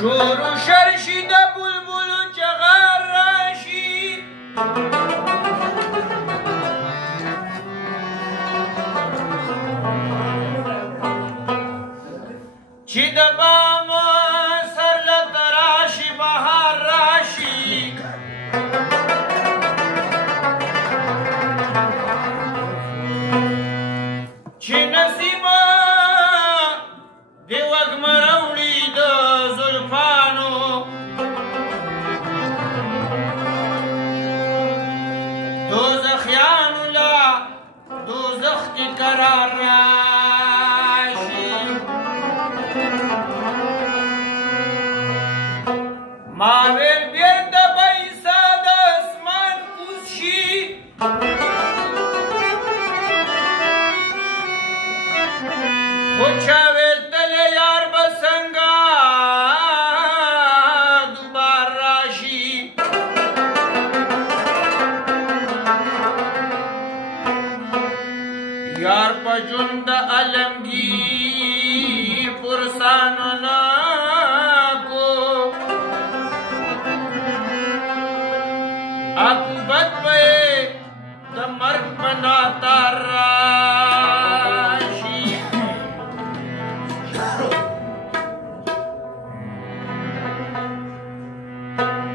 شورو شرشی د بلبلو چغار راشي چې د بام سر لته راشي بهار راشي چې نصیبه د وږمه راوړي د زلفانو دوزخیانو لا دوزخ کې قرار راشي ما ویل بیرته به عیسی د اسمان کوز شي خو چا ویل تله یار به څنګه دوبار راشي یار په ژوند د عالمګیر پرسانو نه کو عاقبت به د مرګ په ناتار راشي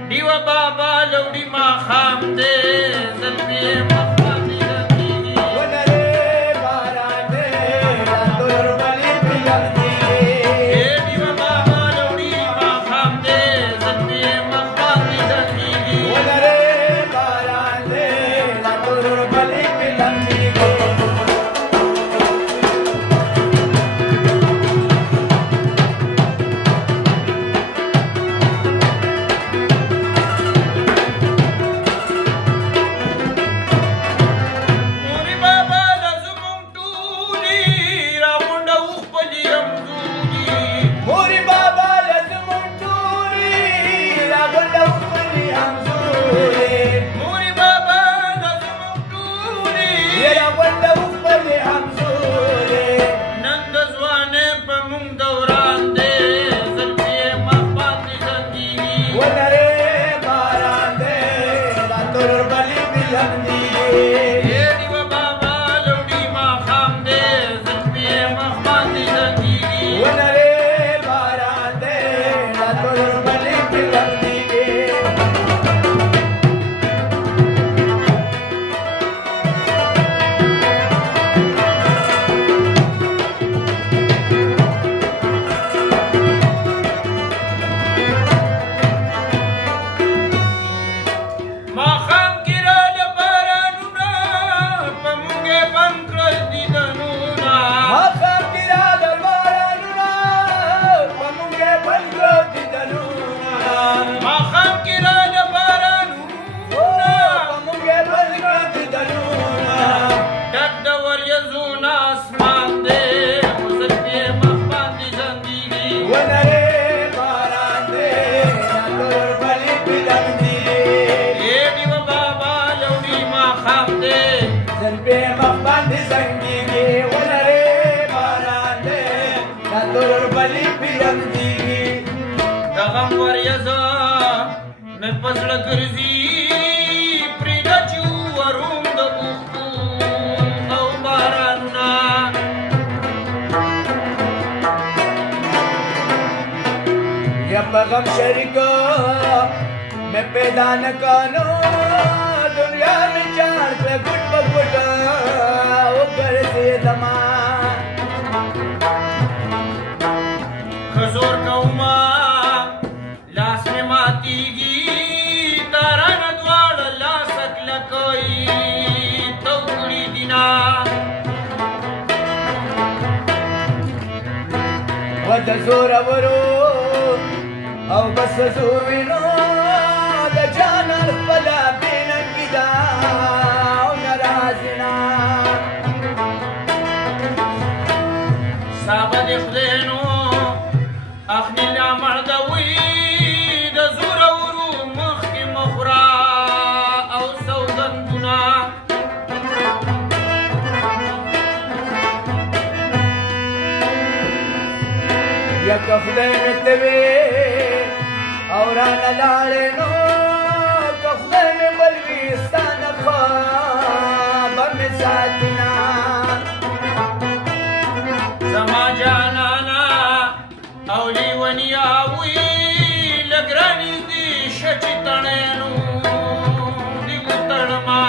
دیوه بابا لوړي ماښام دی زلفې مخامې رنګېږي دیوه بابا لوړي ماښام دی زلفې مخامې رنګېږي دغم وریځه مې په زړه ګرځي پرېږده چې وروم د اوښکو او بارانونه یا په غم شریکه مې پیدا نه کړو دنیا مې چار په ګوټ په ګوټ وګرځېدما که زور کومه لاس مې ماتېږي تارانه دواړه لاسه کلکوي تو کړي دي نه و د زورورو او بس زور وینو د جانان خپله بېننګي ده او ناراضي نه صابه دې خدای نو اخني لا مردوي د زورورو مخکې مخوره او سوګندونه یا که خدای مې ته وې ران لاړې نو که خدای مې بل وي ستا نه خواب مې ساتينا زما جانانا او لیونیا وی لګرانی دي شچ تړنو دی متړما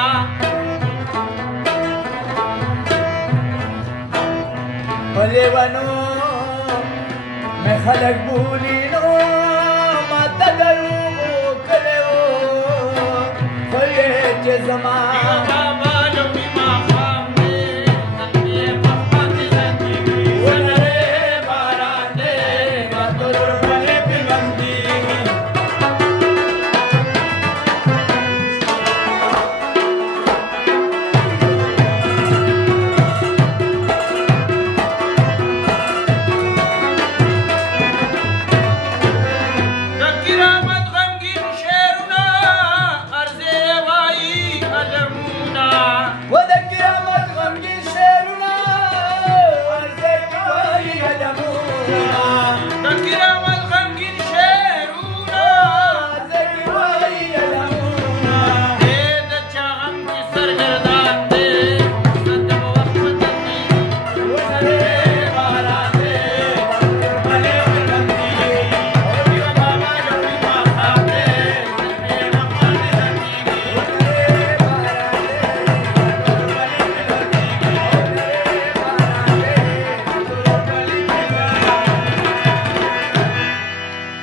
لیونو مې خلک بولي نو ما تا دروغ وکړو خو یې چې زما